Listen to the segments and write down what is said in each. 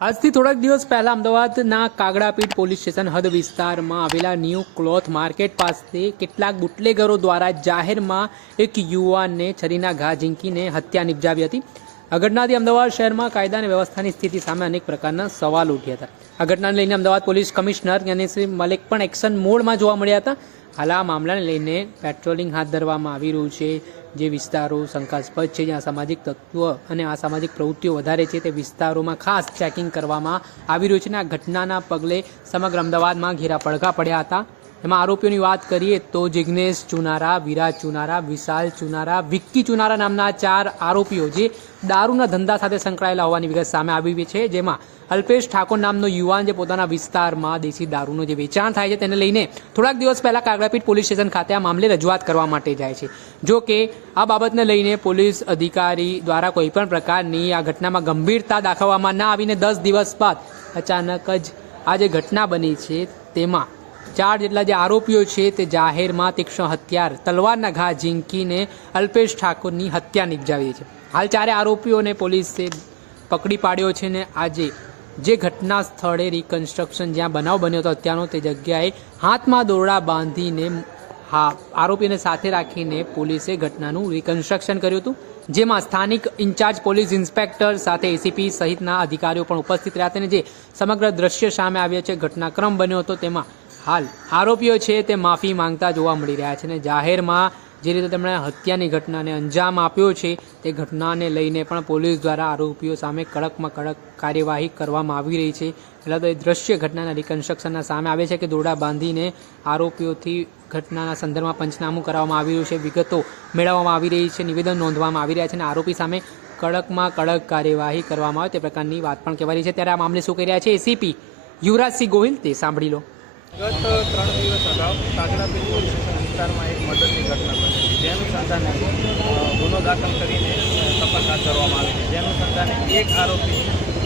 આજથી થોડાક દિવસ પહેલા અમદાવાદના કાગડાપીઠ પોલીસ સ્ટેશન હદ વિસ્તારમાં આવેલા ન્યૂ ક્લોથ માર્કેટ પાસે કેટલાક બુટલેગરો દ્વારા જાહેરમાં એક યુવાનને છરીના ઘા ઝીંકીને હત્યા નિપજાવી હતી। આ ઘટનાથી અમદાવાદ શહેરમાં કાયદા અને વ્યવસ્થાની સ્થિતિ સામે અનેક પ્રકારના સવાલ ઉઠ્યા હતા। આ ઘટનાને લઈને અમદાવાદ પોલીસ કમિશનર જ્ઞાનેશ્રી મલિક પણ એક્શન મોડમાં જોવા મળ્યા હતા। હાલ આ મામલાને લઈને પેટ્રોલિંગ હાથ ધરવામાં આવી રહ્યું છે। જે વિસ્તારો શંકાસ્પદ છે, જ્યાં સામાજિક તત્વ અને અસામાજિક પ્રવૃત્તિઓ વધારે છે, તે વિસ્તારોમાં ખાસ ચેકિંગ કરવામાં આવી રહ્યું છે। અને આ ઘટનાના પગલે સમગ્ર અમદાવાદમાં ઘેરા પડઘા પડ્યા હતા। એમાં આરોપીઓની વાત કરીએ તો જિગ્નેશ ચુનારા, વિરાજ ચુનારા, વિશાલ ચુનારા, વિક્કી ચુનારા નામના 4 આરોપીઓ જે દારૂના ધંધા સાથે સંકળાયેલા હોવાની વિગત સામે આવી છે। જેમાં અલ્પેશ ઠાકોર નામનો યુવાન જે પોતાના વિસ્તારમાં દેશી દારૂનું જે વેચાણ થાય છે તેને લઈને થોડાક દિવસ પહેલા કાગડાપીઠ પોલીસ સ્ટેશન ખાતે આ મામલે રજૂઆત કરવા માટે જાય છે। જો કે આ બાબતને લઈને પોલીસ અધિકારી દ્વારા કોઈપણ પ્રકારની આ ઘટનામાં ગંભીરતા દાખવવામાં ના આવીને 10 દિવસ બાદ અચાનક જ આ જે ઘટના બની છે તેમાં 4 જેટલા જે આરોપીઓ છે તે જાહેરમાં તીક્ષ્ણ હથિયાર તલવારના ઘા ઝીંકીને અલ્પેશ ઠાકોરની હત્યા નિપજાવી છે। હાલ 4 આરોપીઓને પોલીસે પકડી પાડ્યો છે ને આજે જે ઘટના સ્થળે રિકન્સ્ટ્રક્શન જ્યાં બનાવ બન્યો હતો અત્યારનો તે જગ્યાએ હાથમાં દોરડા બાંધીને આરોપીને સાથે રાખીને પોલીસે ઘટનાનું રિકન્સ્ટ્રક્શન કર્યું હતું। જેમાં સ્થાનિક ઇન્ચાર્જ પોલીસ ઇન્સ્પેક્ટર સાથે એસીપી સહિતના અધિકારીઓ પણ ઉપસ્થિત રહ્યા હતા। અને જે સમગ્ર દ્રશ્ય સામે આવ્યા છે, ઘટનાક્રમ બન્યો હતો તેમાં હાલ આરોપીઓ છે તે માફી માંગતા જોવા મળી રહ્યા છે। અને જાહેરમાં જે રીતે તેમણે હત્યાની ઘટનાને અંજામ આપ્યો છે તે ઘટનાને લઈને પણ પોલીસ દ્વારા આરોપીઓ સામે કડકમાં કડક કાર્યવાહી કરવામાં આવી રહી છે। પહેલાં તો એ દ્રશ્ય ઘટનાના રિકન્સ્ટ્રક્શનના સામે આવે છે કે દોરડા બાંધીને આરોપીઓથી ઘટનાના સંદર્ભમાં પંચનામું કરવામાં આવી રહ્યું છે, વિગતો મેળવવામાં આવી રહી છે, નિવેદન નોંધવામાં આવી રહ્યા છે અને આરોપી સામે કડકમાં કડક કાર્યવાહી કરવામાં આવે તે પ્રકારની વાત પણ કહેવાય છે। ત્યારે આ મામલે શું કહી રહ્યા છે એસીપી યુવરાજસિંહ ગોહિલ તે સાંભળી લો। ગત 3 દિવસ અગાઉ કાગડાપીઠ પોલીસ સ્ટેશન વિસ્તારમાં એક મર્ડરની ઘટના બની હતી, જેનું સંધાને ગુનો દાખલ કરીને તપાસ હાથ ધરવામાં આવી છે। જેનું સંધાને એક આરોપી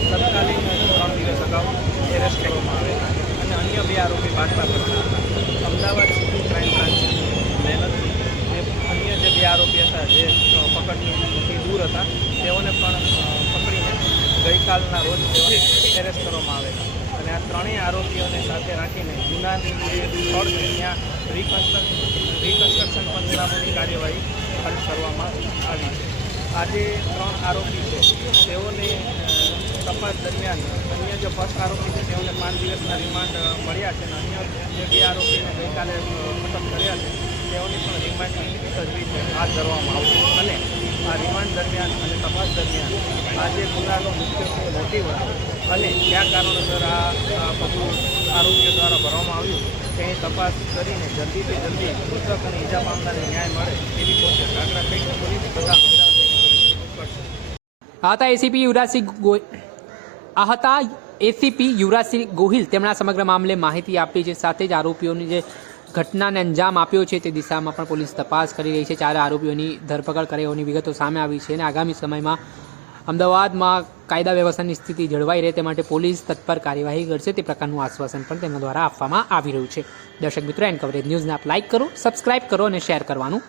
તત્કાલીન 3 દિવસ અગાઉ એરેસ્ટ કરવામાં આવેલા અને અન્ય 2 આરોપી ભાગતા પડતા હતા। અમદાવાદ સિટી ક્રાઇમ બ્રાન્ચની મહેનતથી અન્ય જે 2 આરોપી હતા જે પકડથી દૂર હતા તેઓને પણ પકડીને ગઈકાલના રોજ તેઓને એરેસ્ટ કરવામાં આવેલા અને આ 3 આરોપીઓને સાથે રાખીને ગુનાની જે સ્થળ છે ત્યાં રિકન્સ્ટ્રક્શન પંચનામાની કાર્યવાહી હાથ કરવામાં આવી છે। આજે 3 આરોપી છે તેઓને તપાસ દરમિયાન અન્ય જે ફર્સ્ટ આરોપી છે તેઓને 5 દિવસના રિમાન્ડ મળ્યા છે અને અન્ય જે 2 આરોપીને ગઈકાલે અટક કર્યા છે તેઓની પણ રિમાન્ડની તજવીજ હાથ ધરવામાં આવશે અને આ રિમાન્ડ દરમિયાન અને તપાસ દરમિયાન આ જે ગુનાનો મુખ્ય મોટિવ હતો અને કયા કારણોસર આ પગલું આરોપીઓ દ્વારા ભરવામાં આવ્યું તેની તપાસ કરીને જલ્દીથી જલ્દી મૃતક અને ઈજા પામનારને ન્યાય મળે તેવી કોશિશ કાગડાપીઠ પોલીસ તથા એસીપી યુવરાજસિંહ ગોહિલ તેમણે સમગ્ર મામલે માહિતી આપી છે। સાથે જ આરોપીઓની જે ઘટનાને અંજામ આપ્યો છે તે દિશામાં પણ પોલીસ તપાસ કરી રહી છે। 4 આરોપીઓની ધરપકડ કરી હોવાની વિગતો સામે આવી છે અને આગામી સમયમાં અમદાવાદમાં કાયદા વ્યવસ્થાની સ્થિતિ જળવાઈ રહે તે માટે પોલીસ તત્પર કાર્યવાહી કરશે તે પ્રકારનું આશ્વાસન પણ તેમના દ્વારા આપવામાં આવી રહ્યું છે। દર્શક મિત્રો, એન્ડ કવરેજ ન્યૂઝને આપ લાઇક કરો, સબસ્ક્રાઇબ કરો અને શેર કરવાનું